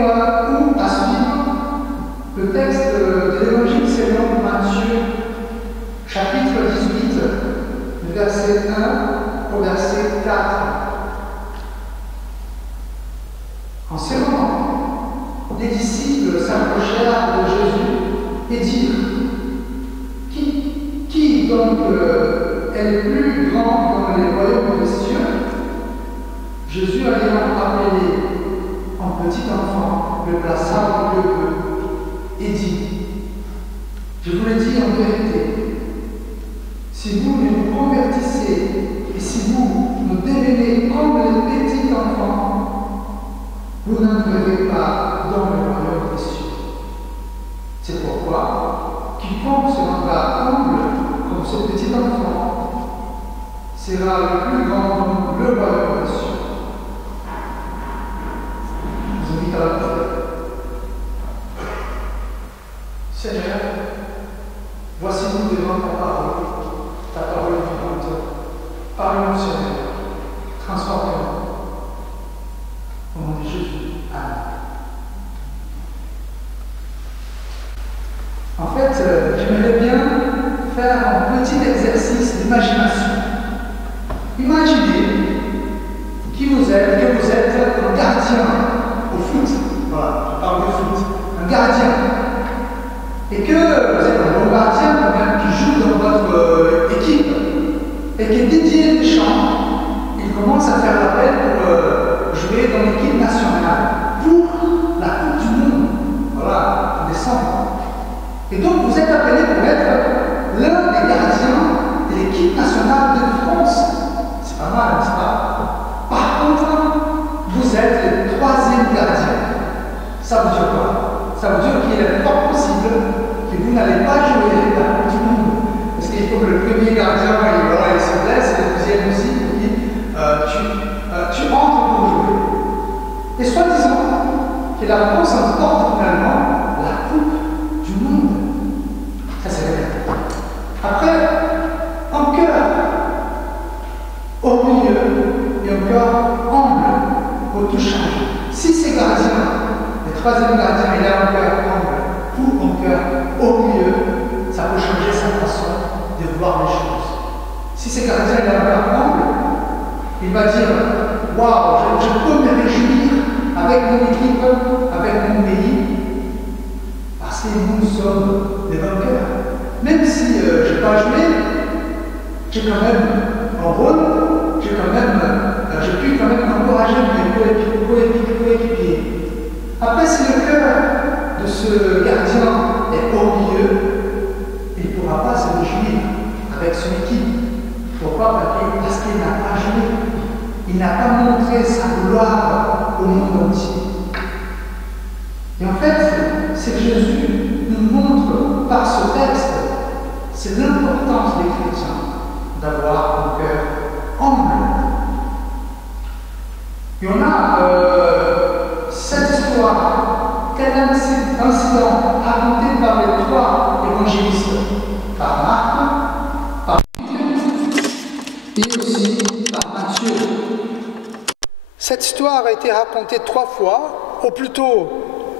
où à suivre le texte de l'Évangile selon Matthieu, chapitre 18, du verset 1 au verset 4. En ce moment, les disciples s'approchèrent de Jésus et dirent: Qui donc est le plus grand dans les royaumes des cieux? Jésus, ayant appelé un petit enfant, le plaça au milieu d'eux et dit: Je vous le dis en vérité, si vous ne vous convertissez et si vous nous devenez comme les petits enfants, vous n'entrerez pas dans le royaume des cieux. C'est pourquoi quiconque se rendra humble comme ce petit enfant sera le plus grand dans le royaume des cieux. Je vous invite à la prière. Seigneur, voici nous devant ta parole vivante. Parle-nous, Seigneur, transforme-nous. Au nom de Jésus. Amen. En fait, j'aimerais bien faire un petit exercice d'imagination. Imaginez que vous êtes un gardien au foot. Voilà, je parle de foot. Un gardien. Et que vous êtes un bon gardien qui joue dans votre équipe. Et que Didier Deschamps, il commence à faire l'appel pour jouer dans l'équipe nationale pour la Coupe du Monde. Voilà, en décembre. Et donc vous êtes appelé pour être l'un des gardiens de l'équipe nationale de France. C'est pas mal, n'est-ce pas? Par contre, vous êtes le troisième gardien. Ça veut dire quoi? Ça veut dire qu'il est fort possible que vous n'allez pas jouer la Coupe du Monde. Parce qu'il faut que le premier gardien il se blesse, et le deuxième aussi, tu entres pour jouer. Et soi-disant que la France emporte finalement la Coupe du Monde. Ça, c'est vrai. Après, un cœur orgueilleux et un cœur humble pour tout changer. Si ces gardiens, le troisième gardien, il a un cœur humble ou un cœur orgueilleux, ça peut changer sa façon de voir les choses. Si ces gardiens, il a un cœur humble, il va dire: waouh, je peux me réjouir avec mon équipe, avec mon pays, parce que nous sommes des vainqueurs. Même si je n'ai pas joué, j'ai quand même un rôle, je puis quand même encourager mes coéquipiers. Après, si le cœur de ce gardien est orgueilleux, il ne pourra pas se réjouir avec son équipe. Pourquoi? Parce qu'il n'a pas joué. Il n'a pas montré sa gloire au monde entier. Et en fait, ce que Jésus nous montre par ce texte, c'est l'importance des chrétiens d'avoir un cœur humble. Et on a cette histoire, quel incident raconté par les trois évangélistes, par Marc, par Luc et aussi par Matthieu. Cette histoire a été racontée 3 fois, ou plutôt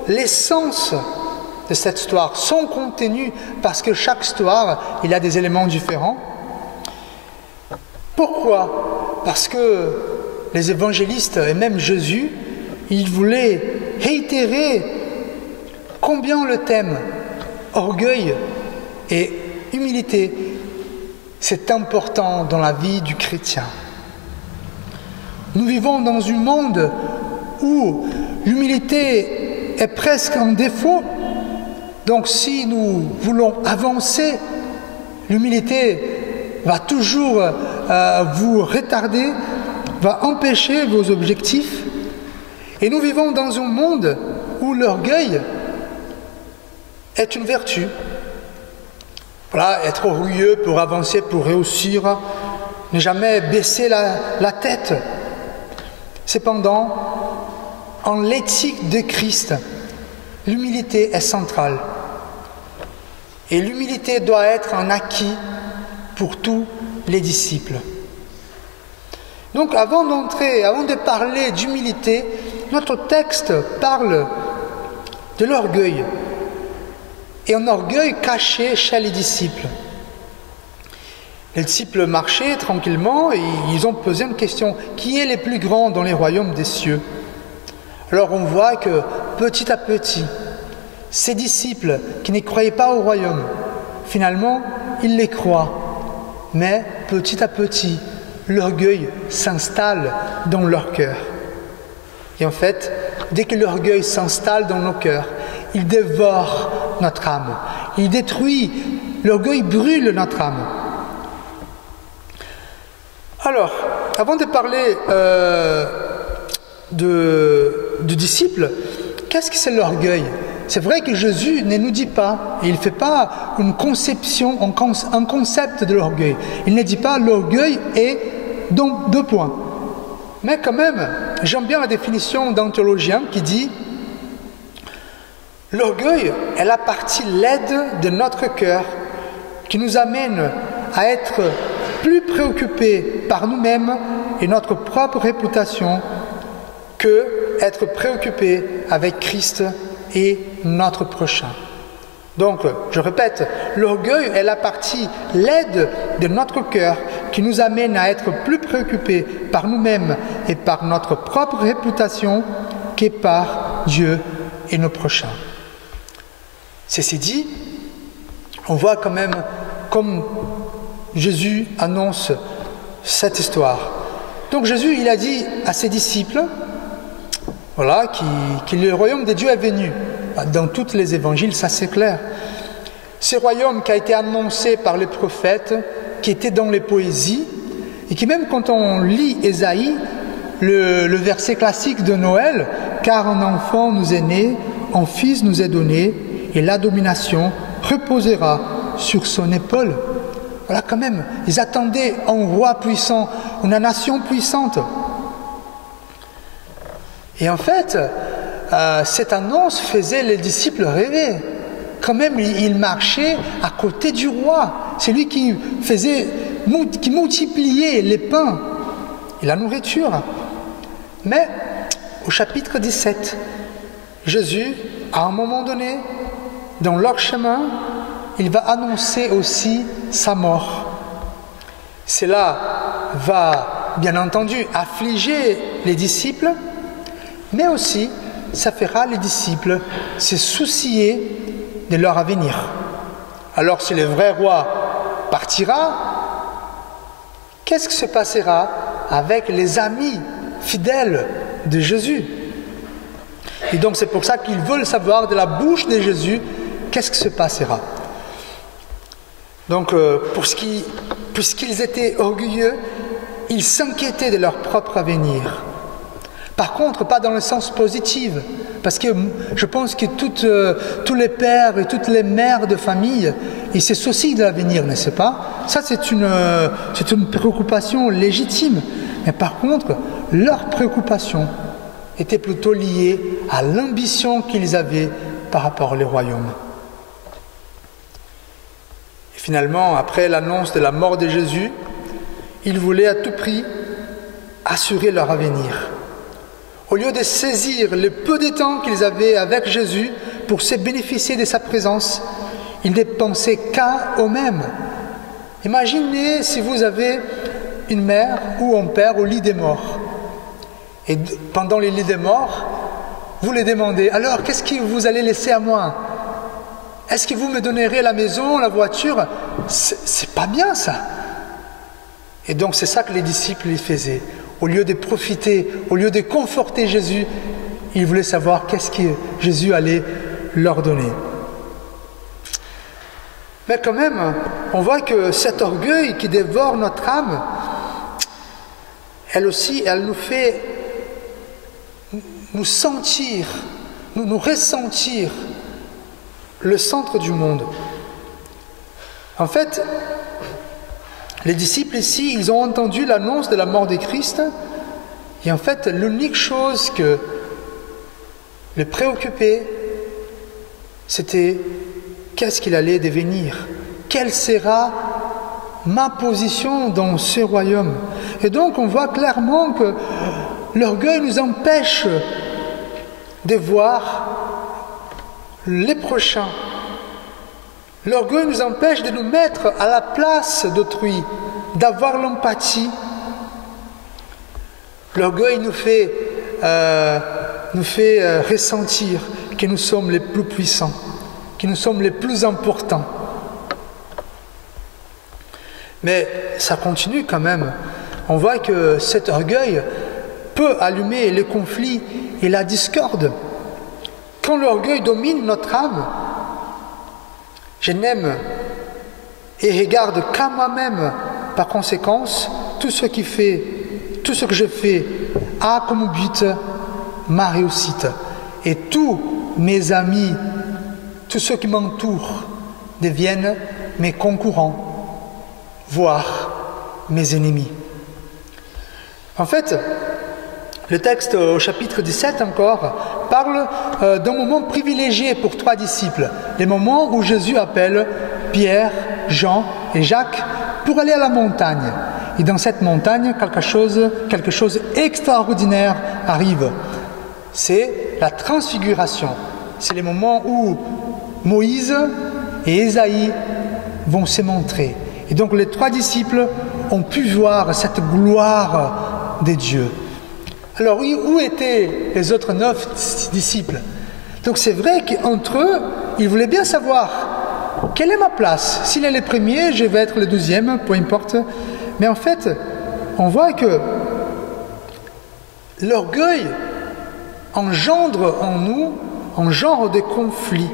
l'essence de cette histoire, son contenu, parce que chaque histoire, il a des éléments différents. Pourquoi? Parce que les évangélistes et même Jésus, ils voulaient réitérer combien le thème orgueil et humilité, c'est important dans la vie du chrétien. Nous vivons dans un monde où l'humilité est presque un défaut. Donc si nous voulons avancer, l'humilité va toujours vous retarder, va empêcher vos objectifs. Et nous vivons dans un monde où l'orgueil est une vertu. Voilà, être orgueilleux pour avancer, pour réussir, ne jamais baisser la tête. Cependant, en l'éthique de Christ, l'humilité est centrale. Et l'humilité doit être un acquis pour tous les disciples. Donc avant de parler d'humilité, notre texte parle de l'orgueil. Et un orgueil caché chez les disciples. Les disciples marchaient tranquillement et ils ont posé une question. Qui est le plus grand dans les royaumes des cieux? Alors on voit que petit à petit, ces disciples qui ne croyaient pas au royaume, finalement, ils les croient. Mais petit à petit, l'orgueil s'installe dans leur cœur. Et en fait, dès que l'orgueil s'installe dans nos cœurs, il dévore notre âme. Il détruit, l'orgueil brûle notre âme. Alors, avant de parler de disciples, qu'est-ce que c'est l'orgueil? C'est vrai que Jésus ne nous dit pas, et il ne fait pas une conception, un concept de l'orgueil. Il ne dit pas l'orgueil est donc 2 points. Mais quand même, j'aime bien la définition d'un théologien qui dit l'orgueil est la partie laide de notre cœur qui nous amène à être plus préoccupés par nous-mêmes et notre propre réputation que être préoccupés avec Christ et notre prochain. Donc, je répète, l'orgueil est la partie laide de notre cœur qui nous amène à être plus préoccupés par nous-mêmes et par notre propre réputation que par Dieu et nos prochains. Ceci dit, on voit quand même comme Jésus annonce cette histoire. Donc Jésus, il a dit à ses disciples, voilà, que le royaume de Dieu est venu. Dans tous les évangiles, ça c'est clair. Ce royaume qui a été annoncé par les prophètes, qui était dans les poésies, et qui même quand on lit Ésaïe, le verset classique de Noël, « Car un enfant nous est né, un fils nous est donné, et la domination reposera sur son épaule. » Voilà quand même, ils attendaient un roi puissant, une nation puissante. Et en fait, cette annonce faisait les disciples rêver. Quand même, ils marchaient à côté du roi. C'est lui qui multipliait les pains et la nourriture. Mais au chapitre 17, Jésus, à un moment donné, dans leur chemin, il va annoncer aussi sa mort. Cela va, bien entendu, affliger les disciples, mais aussi, ça fera les disciples se soucier de leur avenir. Alors, si le vrai roi partira, qu'est-ce qui se passera avec les amis fidèles de Jésus? Et donc, c'est pour ça qu'ils veulent savoir de la bouche de Jésus, qu'est-ce qui se passera. Donc, puisqu'ils étaient orgueilleux, ils s'inquiétaient de leur propre avenir. Par contre, pas dans le sens positif, parce que je pense que tous les pères et toutes les mères de famille, ils se soucient de l'avenir, n'est-ce pas? Ça, c'est une préoccupation légitime. Mais par contre, leur préoccupation était plutôt liée à l'ambition qu'ils avaient par rapport au royaume. Et finalement, après l'annonce de la mort de Jésus, ils voulaient à tout prix assurer leur avenir. Au lieu de saisir le peu de temps qu'ils avaient avec Jésus pour se bénéficier de sa présence, ils ne pensaient qu'à eux-mêmes. Imaginez si vous avez une mère ou un père au lit des morts. Et pendant les lits des morts, vous les demandez, alors qu'est-ce que vous allez laisser à moi? Est-ce que vous me donnerez la maison, la voiture? C'est pas bien ça. Et donc c'est ça que les disciples les faisaient. Au lieu de profiter, au lieu de conforter Jésus, ils voulaient savoir qu'est-ce que Jésus allait leur donner. Mais quand même, on voit que cet orgueil qui dévore notre âme, elle aussi, elle nous fait nous sentir, nous ressentir le centre du monde. En fait, les disciples ici, ils ont entendu l'annonce de la mort de Christ, et en fait, l'unique chose que les préoccupait, c'était qu'est-ce qu'il allait devenir, quelle sera ma position dans ce royaume. Et donc, on voit clairement que l'orgueil nous empêche de voir les prochains. L'orgueil nous empêche de nous mettre à la place d'autrui, d'avoir l'empathie. L'orgueil nous fait ressentir que nous sommes les plus puissants, que nous sommes les plus importants. Mais ça continue quand même. On voit que cet orgueil peut allumer les conflits et la discorde. Quand l'orgueil domine notre âme, je n'aime et regarde qu'à moi-même. Par conséquence, tout ce que je fais a comme but ma réussite. Et tous mes amis, tous ceux qui m'entourent deviennent mes concurrents, voire mes ennemis. En fait, le texte au chapitre 17 encore parle d'un moment privilégié pour 3 disciples, les moments où Jésus appelle Pierre, Jean et Jacques pour aller à la montagne. Et dans cette montagne, quelque chose d'extraordinaire arrive. C'est la transfiguration. C'est les moments où Moïse et Ésaïe vont se montrer. Et donc les 3 disciples ont pu voir cette gloire de Dieu. Alors oui, où étaient les autres 9 disciples? Donc c'est vrai qu'entre eux, ils voulaient bien savoir quelle est ma place. S'il est le premier, je vais être le 12e, peu importe. Mais en fait, on voit que l'orgueil engendre en nous un genre de conflit.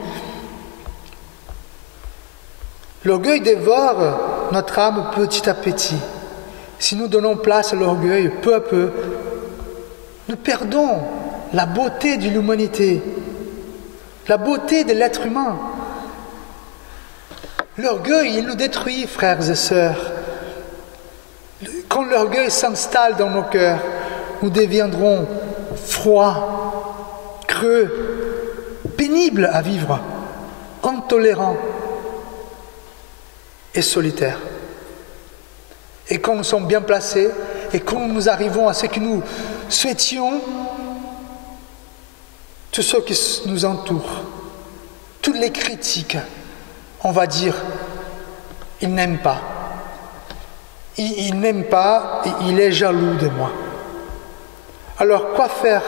L'orgueil dévore notre âme petit à petit. Si nous donnons place à l'orgueil, peu à peu, nous perdons la beauté de l'humanité, la beauté de l'être humain. L'orgueil, il nous détruit, frères et sœurs. Quand l'orgueil s'installe dans nos cœurs, nous deviendrons froids, creux, pénibles à vivre, intolérants et solitaires. Et quand nous sommes bien placés, et quand nous arrivons à ce que nous souhaitions, tous ceux qui nous entourent, toutes les critiques, on va dire, il n'aime pas. Il n'aime pas et il est jaloux de moi. Alors, quoi faire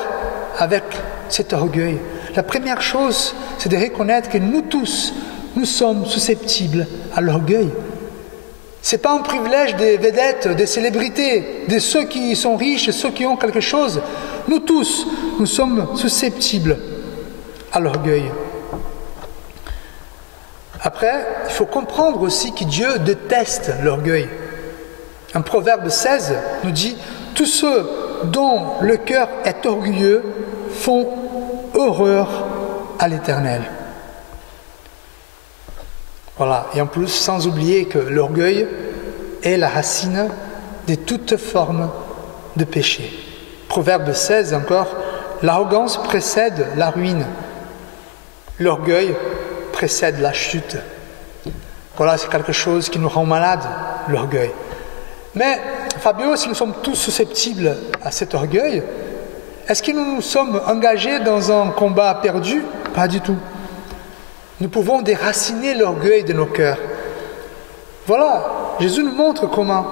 avec cet orgueil? La première chose, c'est de reconnaître que nous tous, nous sommes susceptibles à l'orgueil. Ce n'est pas un privilège des vedettes, des célébrités, de ceux qui sont riches, ceux qui ont quelque chose. Nous tous, nous sommes susceptibles à l'orgueil. Après, il faut comprendre aussi que Dieu déteste l'orgueil. Un proverbe 16 nous dit « Tous ceux dont le cœur est orgueilleux font horreur à l'Éternel. » Voilà, et en plus, sans oublier que l'orgueil est la racine de toute forme de péché. Proverbe 16 encore, l'arrogance précède la ruine, l'orgueil précède la chute. Voilà, c'est quelque chose qui nous rend malade, l'orgueil. Mais, Fabio, si nous sommes tous susceptibles à cet orgueil, est-ce que nous nous sommes engagés dans un combat perdu? Pas du tout. Nous pouvons déraciner l'orgueil de nos cœurs. Voilà, Jésus nous montre comment.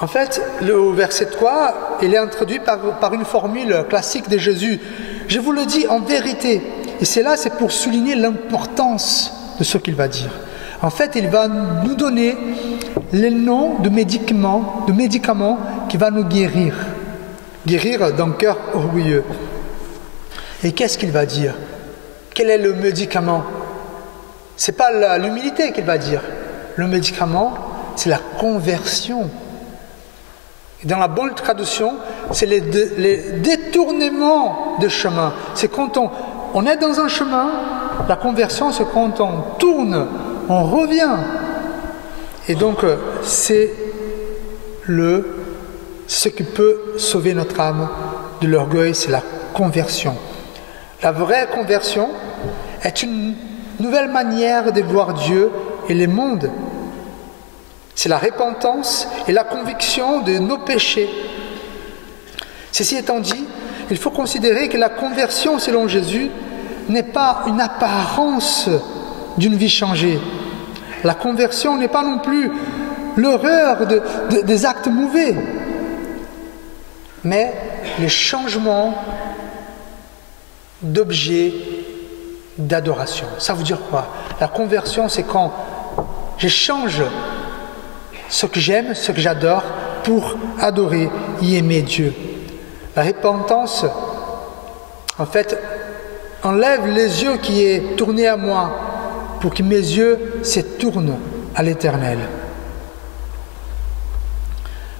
En fait, le verset 3, il est introduit par une formule classique de Jésus. Je vous le dis en vérité. Et c'est pour souligner l'importance de ce qu'il va dire. En fait, il va nous donner les noms de médicaments qui vont nous guérir. Guérir d'un cœur orgueilleux. Et qu'est-ce qu'il va dire? Quel est le médicament? Ce n'est pas l'humilité qu'il va dire. Le médicament, c'est la conversion. Et dans la bonne traduction, c'est les détournements de chemin. C'est quand on est dans un chemin, la conversion, c'est quand on tourne, on revient. Et donc, c'est ce qui peut sauver notre âme de l'orgueil, c'est la conversion. La vraie conversion est une nouvelle manière de voir Dieu et le monde. C'est la repentance et la conviction de nos péchés. Ceci étant dit, il faut considérer que la conversion selon Jésus n'est pas une apparence d'une vie changée. La conversion n'est pas non plus l'horreur des actes mauvais, mais les changements d'objet d'adoration. Ça veut dire quoi? La conversion, c'est quand je change ce que j'aime, ce que j'adore, pour adorer et aimer Dieu. La repentance, en fait, enlève les yeux qui est tourné à moi pour que mes yeux se tournent à l'Éternel.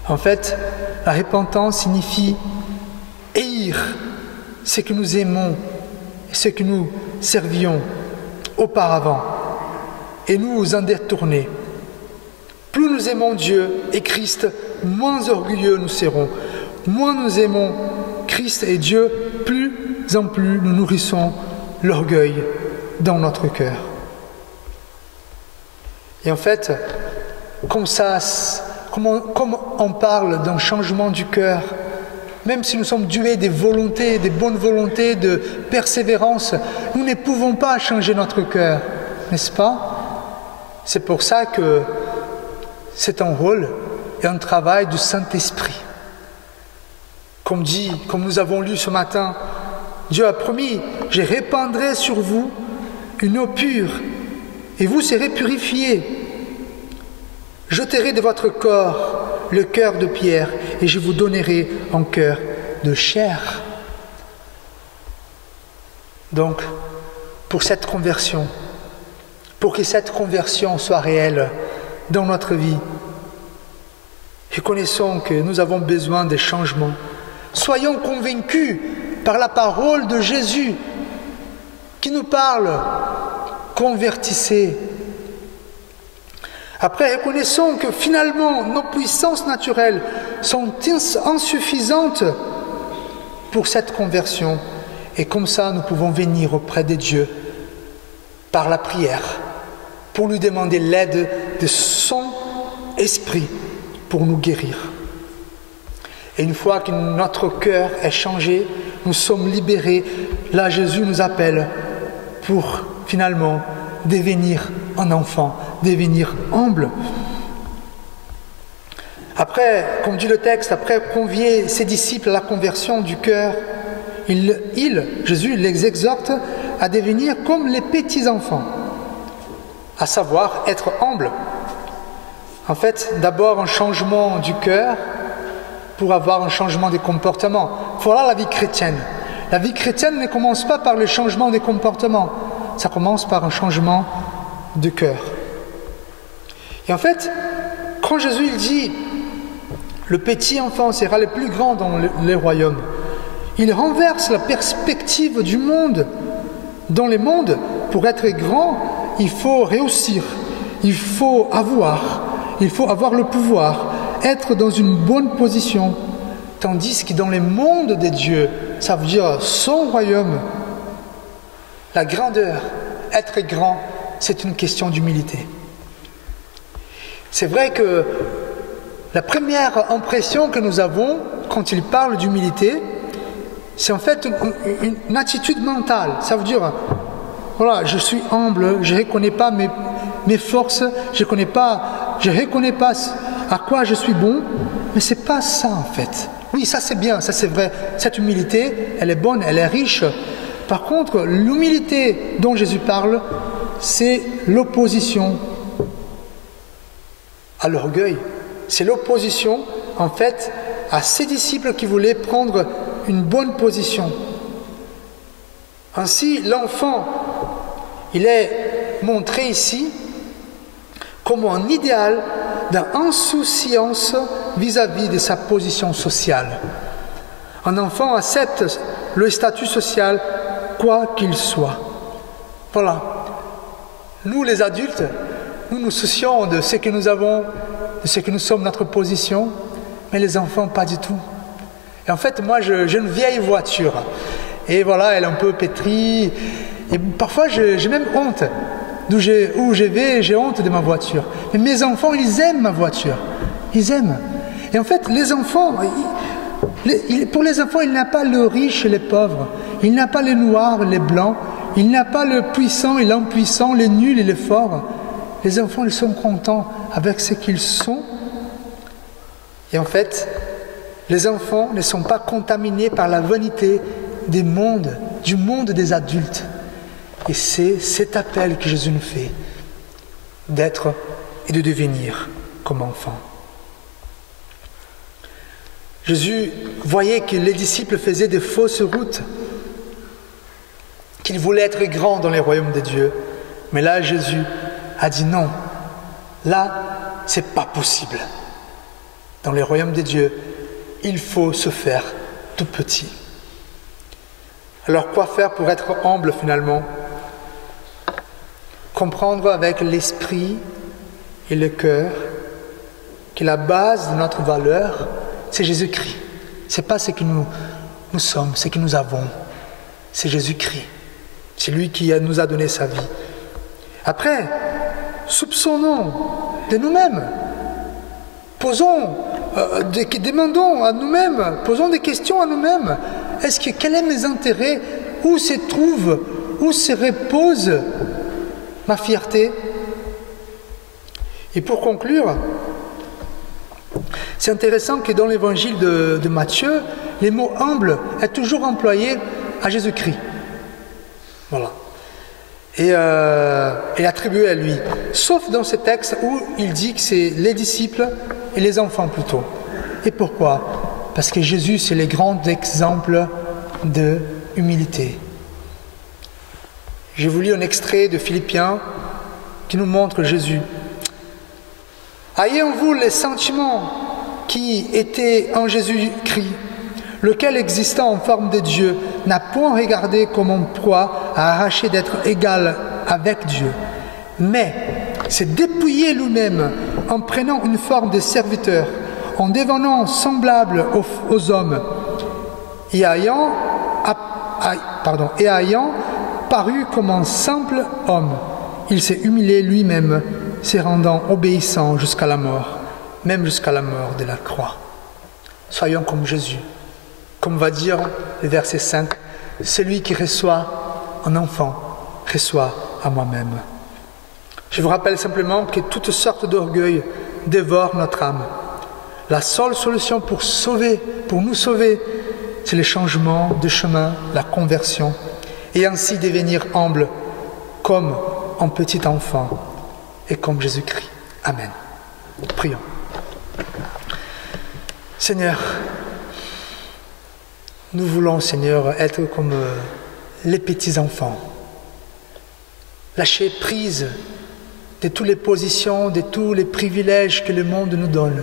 En fait, la repentance signifie haïr ce que nous aimons et ce que nous servions auparavant et nous en détourner. Plus nous aimons Dieu et Christ, moins orgueilleux nous serons. Moins nous aimons Christ et Dieu, plus en plus nous nourrissons l'orgueil dans notre cœur. Et en fait, comme on parle d'un changement du cœur, même si nous sommes doués des volontés, des bonnes volontés, de persévérance, nous ne pouvons pas changer notre cœur, n'est-ce pas? C'est pour ça que c'est un rôle et un travail du Saint-Esprit. Comme nous avons lu ce matin, Dieu a promis, « Je répandrai sur vous une eau pure, et vous serez purifiés. J'ôterai de votre corps le cœur de pierre, et je vous donnerai un cœur de chair. » Donc, pour cette conversion, pour que cette conversion soit réelle dans notre vie, reconnaissons que nous avons besoin de changements. Soyons convaincus par la parole de Jésus qui nous parle. Convertissez. Après, reconnaissons que finalement, nos puissances naturelles sont insuffisantes pour cette conversion. Et comme ça, nous pouvons venir auprès de Dieu par la prière pour lui demander l'aide de son esprit pour nous guérir. Et une fois que notre cœur est changé, nous sommes libérés. Là, Jésus nous appelle pour finalement devenir un enfant, devenir humble. Après, comme dit le texte, après convier ses disciples à la conversion du cœur, Jésus les exhorte à devenir comme les petits enfants, à savoir être humble. En fait, d'abord un changement du cœur pour avoir un changement des comportements. Voilà la vie chrétienne. La vie chrétienne ne commence pas par le changement des comportements, ça commence par un changement de cœur. Et en fait, quand Jésus dit « le petit enfant sera le plus grand dans le royaume », il renverse la perspective du monde. Dans le monde, pour être grand, il faut réussir, il faut avoir le pouvoir, être dans une bonne position. Tandis que dans le monde de Dieu, ça veut dire son royaume, la grandeur, être grand, c'est une question d'humilité. C'est vrai que la première impression que nous avons quand il parle d'humilité, c'est en fait une attitude mentale. Ça veut dire, voilà, je suis humble, je ne reconnais pas mes forces, je ne reconnais pas à quoi je suis bon, mais ce n'est pas ça en fait. Oui, ça c'est bien, ça c'est vrai. Cette humilité, elle est bonne, elle est riche. Par contre, l'humilité dont Jésus parle, c'est l'opposition à l'orgueil. C'est l'opposition, en fait, à ces disciples qui voulaient prendre une bonne position. Ainsi, l'enfant, il est montré ici comme un idéal d'insouciance vis-à-vis de sa position sociale. Un enfant accepte le statut social, quoi qu'il soit. Voilà. Nous, les adultes, nous nous soucions de ce que nous avons, de ce que nous sommes, notre position, mais les enfants, pas du tout. Et en fait, moi, j'ai une vieille voiture. Et voilà, elle est un peu pétrie. Et parfois, j'ai même honte. Où je vais, j'ai honte de ma voiture. Mais mes enfants, ils aiment ma voiture. Ils aiment. Et en fait, les enfants, pour les enfants, il n'y a pas le riche et les pauvres. Il n'y a pas les noirs, les blancs. Il n'y a pas le puissant et l'impuissant, le nul et le fort. Les enfants, ils sont contents avec ce qu'ils sont. Et en fait, les enfants ne sont pas contaminés par la vanité du monde des adultes. Et c'est cet appel que Jésus nous fait, d'être et de devenir comme enfant. Jésus voyait que les disciples faisaient de fausses routes, qu'ils voulaient être grands dans les royaumes de Dieu. Mais là, Jésus a dit non. Là, c'est pas possible. Dans les royaumes de Dieu, il faut se faire tout petit. Alors, quoi faire pour être humble finalement? Comprendre avec l'esprit et le cœur que la base de notre valeur, c'est Jésus-Christ. Ce n'est pas ce que nous sommes, ce que nous avons. C'est Jésus-Christ. C'est lui qui nous a donné sa vie. Après, soupçonnons de nous-mêmes. Demandons à nous-mêmes, posons des questions à nous-mêmes. Quels sont mes intérêts? Où se repose ma fierté? Et pour conclure, c'est intéressant que dans l'évangile de Matthieu, les mots humble est toujours employé à Jésus-Christ. Voilà. Et attribué à lui. Sauf dans ce texte où il dit que c'est les disciples et les enfants plutôt. Et pourquoi? Parce que Jésus, c'est le grand exemple de humilité. Je vous lis un extrait de Philippiens qui nous montre Jésus. Ayez en vous les sentiments qui étaient en Jésus-Christ, lequel, existant en forme de Dieu, n'a point regardé comme une proie à arracher d'être égal avec Dieu, mais s'est dépouillé lui-même en prenant une forme de serviteur, en devenant semblable aux hommes, et ayant paru comme un simple homme, il s'est humilié lui-même, se rendant obéissant jusqu'à la mort, même jusqu'à la mort de la croix. Soyons comme Jésus. Comme va dire le verset 5, celui qui reçoit un enfant, reçoit à moi-même. Je vous rappelle simplement que toutes sortes d'orgueil dévorent notre âme. La seule solution pour nous sauver, c'est le changement de chemin, la conversion, et ainsi devenir humble comme un petit enfant et comme Jésus-Christ. Amen. Prions. Seigneur, nous voulons, Seigneur, être comme les petits enfants, lâcher prise de toutes les positions, de tous les privilèges que le monde nous donne.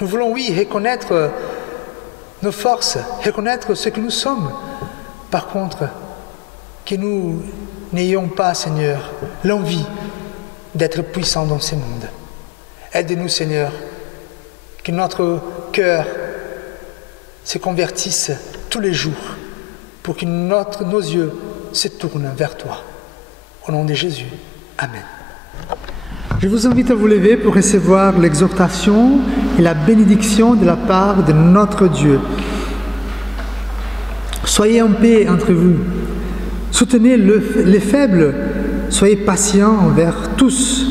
Nous voulons, oui, reconnaître nos forces, reconnaître ce que nous sommes. Par contre, que nous n'ayons pas, Seigneur, l'envie d'être puissants dans ce monde. Aide-nous, Seigneur, que notre cœur se convertisse tous les jours pour que nos yeux se tournent vers toi. Au nom de Jésus. Amen. Je vous invite à vous lever pour recevoir l'exhortation et la bénédiction de la part de notre Dieu. Soyez en paix entre vous. Soutenez les faibles. Soyez patients envers tous.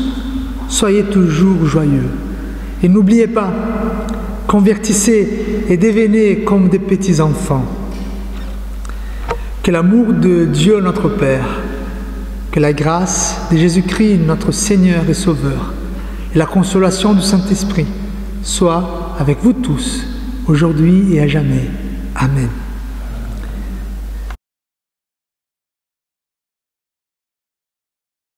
Soyez toujours joyeux. Et n'oubliez pas, convertissez et devenez comme des petits enfants. Que l'amour de Dieu notre Père, que la grâce de Jésus-Christ notre Seigneur et Sauveur et la consolation du Saint-Esprit soient avec vous tous, aujourd'hui et à jamais. Amen.